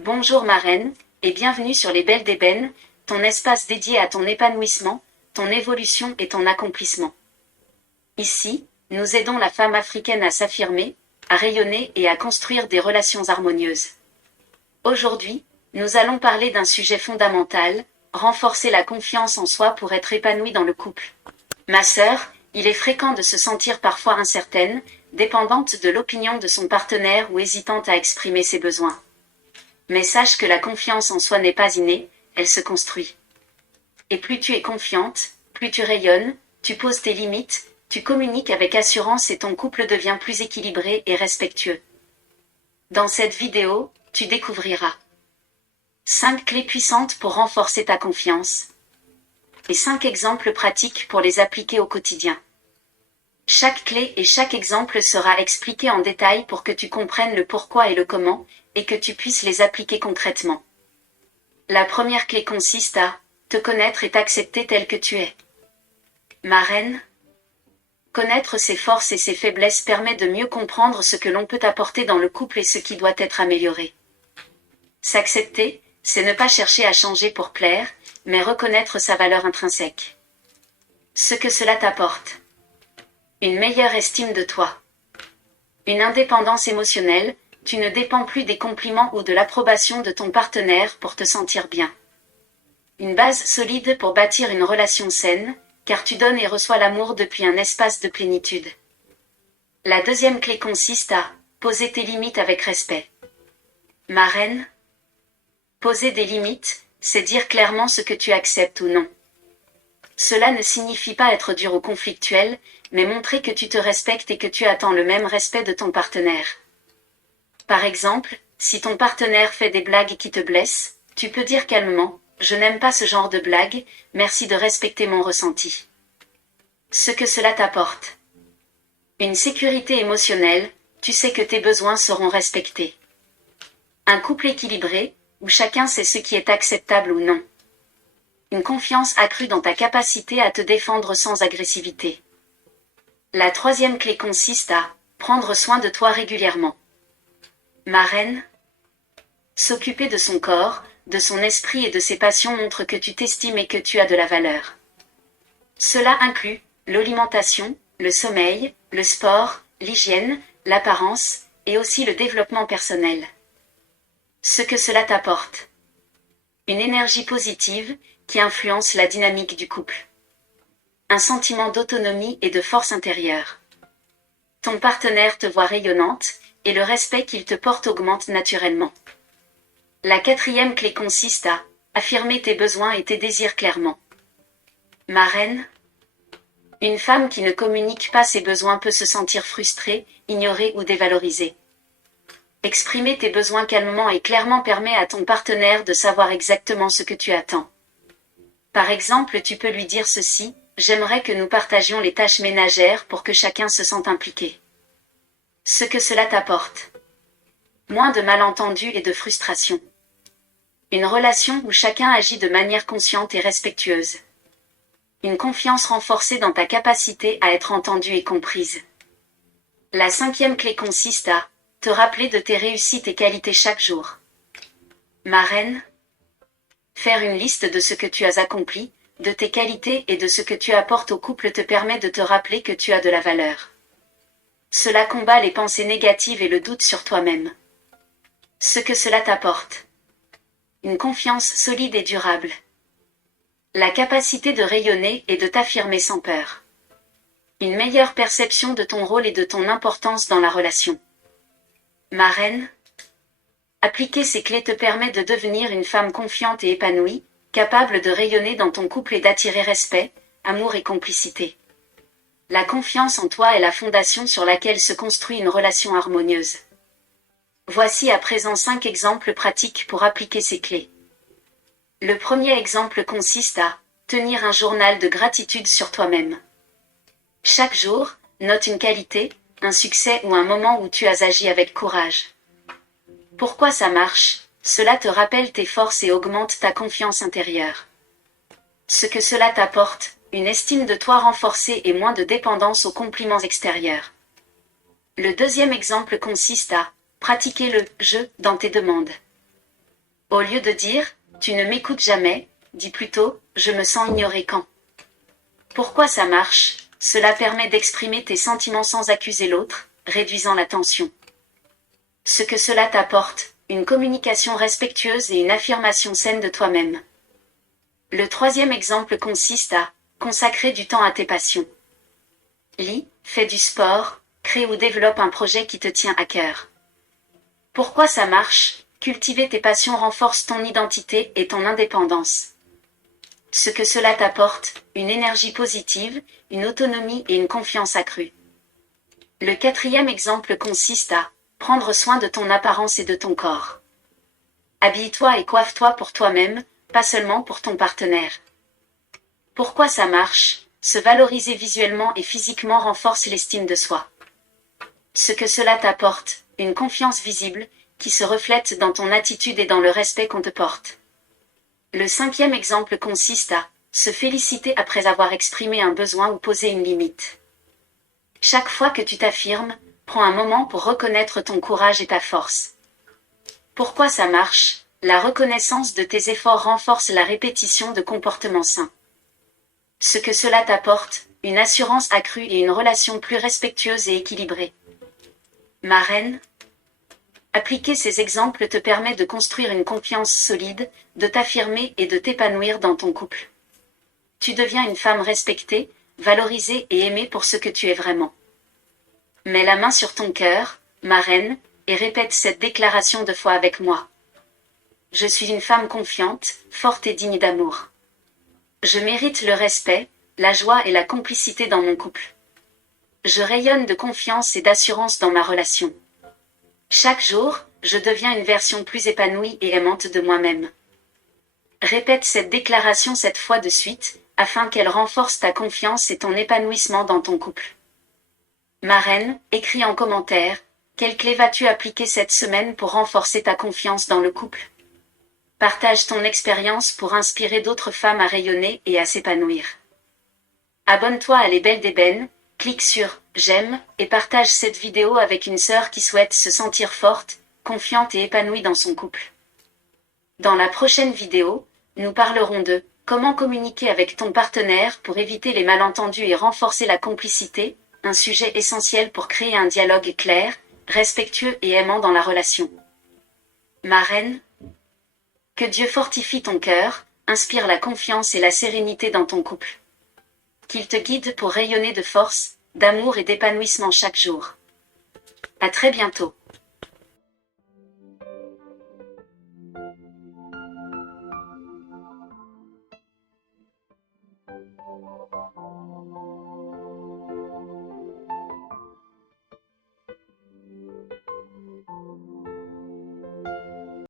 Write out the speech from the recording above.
Bonjour ma reine, et bienvenue sur les Belles d'Ébène, ton espace dédié à ton épanouissement, ton évolution et ton accomplissement. Ici, nous aidons la femme africaine à s'affirmer, à rayonner et à construire des relations harmonieuses. Aujourd'hui, nous allons parler d'un sujet fondamental, renforcer la confiance en soi pour être épanouie dans le couple. Ma sœur, il est fréquent de se sentir parfois incertaine, dépendante de l'opinion de son partenaire ou hésitante à exprimer ses besoins. Mais sache que la confiance en soi n'est pas innée, elle se construit. Et plus tu es confiante, plus tu rayonnes, tu poses tes limites, tu communiques avec assurance et ton couple devient plus équilibré et respectueux. Dans cette vidéo, tu découvriras 5 clés puissantes pour renforcer ta confiance et 5 exemples pratiques pour les appliquer au quotidien. Chaque clé et chaque exemple sera expliqué en détail pour que tu comprennes le pourquoi et le comment, et que tu puisses les appliquer concrètement. La première clé consiste à te connaître et t'accepter tel que tu es. Ma reine, connaître ses forces et ses faiblesses permet de mieux comprendre ce que l'on peut apporter dans le couple et ce qui doit être amélioré. S'accepter, c'est ne pas chercher à changer pour plaire, mais reconnaître sa valeur intrinsèque. Ce que cela t'apporte. Une meilleure estime de toi. Une indépendance émotionnelle, tu ne dépends plus des compliments ou de l'approbation de ton partenaire pour te sentir bien. Une base solide pour bâtir une relation saine, car tu donnes et reçois l'amour depuis un espace de plénitude. La deuxième clé consiste à poser tes limites avec respect. Ma reine, poser des limites, c'est dire clairement ce que tu acceptes ou non. Cela ne signifie pas être dur ou conflictuel, mais montrer que tu te respectes et que tu attends le même respect de ton partenaire. Par exemple, si ton partenaire fait des blagues qui te blessent, tu peux dire calmement « Je n'aime pas ce genre de blague, merci de respecter mon ressenti ». Ce que cela t'apporte. Une sécurité émotionnelle, tu sais que tes besoins seront respectés. Un couple équilibré, où chacun sait ce qui est acceptable ou non. Une confiance accrue dans ta capacité à te défendre sans agressivité. La troisième clé consiste à prendre soin de toi régulièrement. Ma reine, s'occuper de son corps, de son esprit et de ses passions montre que tu t'estimes et que tu as de la valeur. Cela inclut l'alimentation, le sommeil, le sport, l'hygiène, l'apparence, et aussi le développement personnel. Ce que cela t'apporte. Une énergie positive, qui influence la dynamique du couple. Un sentiment d'autonomie et de force intérieure. Ton partenaire te voit rayonnante, et le respect qu'il te porte augmente naturellement. La quatrième clé consiste à affirmer tes besoins et tes désirs clairement. Ma reine, une femme qui ne communique pas ses besoins peut se sentir frustrée, ignorée ou dévalorisée. Exprimer tes besoins calmement et clairement permet à ton partenaire de savoir exactement ce que tu attends. Par exemple, tu peux lui dire ceci, « J'aimerais que nous partagions les tâches ménagères pour que chacun se sente impliqué. » Ce que cela t'apporte. Moins de malentendus et de frustration. Une relation où chacun agit de manière consciente et respectueuse. Une confiance renforcée dans ta capacité à être entendue et comprise. La cinquième clé consiste à te rappeler de tes réussites et qualités chaque jour. Ma reine, faire une liste de ce que tu as accompli, de tes qualités et de ce que tu apportes au couple te permet de te rappeler que tu as de la valeur. Cela combat les pensées négatives et le doute sur toi-même. Ce que cela t'apporte. Une confiance solide et durable. La capacité de rayonner et de t'affirmer sans peur. Une meilleure perception de ton rôle et de ton importance dans la relation. Ma reine, appliquer ces clés te permet de devenir une femme confiante et épanouie, capable de rayonner dans ton couple et d'attirer respect, amour et complicité. La confiance en toi est la fondation sur laquelle se construit une relation harmonieuse. Voici à présent 5 exemples pratiques pour appliquer ces clés. Le premier exemple consiste à tenir un journal de gratitude sur toi-même. Chaque jour, note une qualité, un succès ou un moment où tu as agi avec courage. Pourquoi ça marche? Cela te rappelle tes forces et augmente ta confiance intérieure. Ce que cela t'apporte, une estime de toi renforcée et moins de dépendance aux compliments extérieurs. Le deuxième exemple consiste à pratiquer le « je » dans tes demandes. Au lieu de dire « tu ne m'écoutes jamais », dis plutôt « je me sens ignoré quand ». Pourquoi ça marche? Cela permet d'exprimer tes sentiments sans accuser l'autre, réduisant la tension. Ce que cela t'apporte, une communication respectueuse et une affirmation saine de toi-même. Le troisième exemple consiste à consacrer du temps à tes passions. Lis, fais du sport, crée ou développe un projet qui te tient à cœur. Pourquoi ça marche? Cultiver tes passions renforce ton identité et ton indépendance. Ce que cela t'apporte, une énergie positive, une autonomie et une confiance accrue. Le quatrième exemple consiste à prendre soin de ton apparence et de ton corps. Habille-toi et coiffe-toi pour toi-même, pas seulement pour ton partenaire. Pourquoi ça marche? Se valoriser visuellement et physiquement renforce l'estime de soi. Ce que cela t'apporte, une confiance visible, qui se reflète dans ton attitude et dans le respect qu'on te porte. Le cinquième exemple consiste à se féliciter après avoir exprimé un besoin ou posé une limite. Chaque fois que tu t'affirmes, prends un moment pour reconnaître ton courage et ta force. Pourquoi ça marche? La reconnaissance de tes efforts renforce la répétition de comportements sains. Ce que cela t'apporte, une assurance accrue et une relation plus respectueuse et équilibrée. Ma reine, appliquer ces exemples te permet de construire une confiance solide, de t'affirmer et de t'épanouir dans ton couple. Tu deviens une femme respectée, valorisée et aimée pour ce que tu es vraiment. Mets la main sur ton cœur, ma reine, et répète cette déclaration de foi avec moi. Je suis une femme confiante, forte et digne d'amour. Je mérite le respect, la joie et la complicité dans mon couple. Je rayonne de confiance et d'assurance dans ma relation. Chaque jour, je deviens une version plus épanouie et aimante de moi-même. Répète cette déclaration 7 fois de suite, afin qu'elle renforce ta confiance et ton épanouissement dans ton couple. Ma reine, écris en commentaire, quelle clé vas-tu appliquer cette semaine pour renforcer ta confiance dans le couple? Partage ton expérience pour inspirer d'autres femmes à rayonner et à s'épanouir. Abonne-toi à Les Belles d'Ébène, clique sur « J'aime » et partage cette vidéo avec une sœur qui souhaite se sentir forte, confiante et épanouie dans son couple. Dans la prochaine vidéo, nous parlerons de comment communiquer avec ton partenaire pour éviter les malentendus et renforcer la complicité, un sujet essentiel pour créer un dialogue clair, respectueux et aimant dans la relation. Ma reine, que Dieu fortifie ton cœur, inspire la confiance et la sérénité dans ton couple. Qu'il te guide pour rayonner de force, d'amour et d'épanouissement chaque jour. À très bientôt.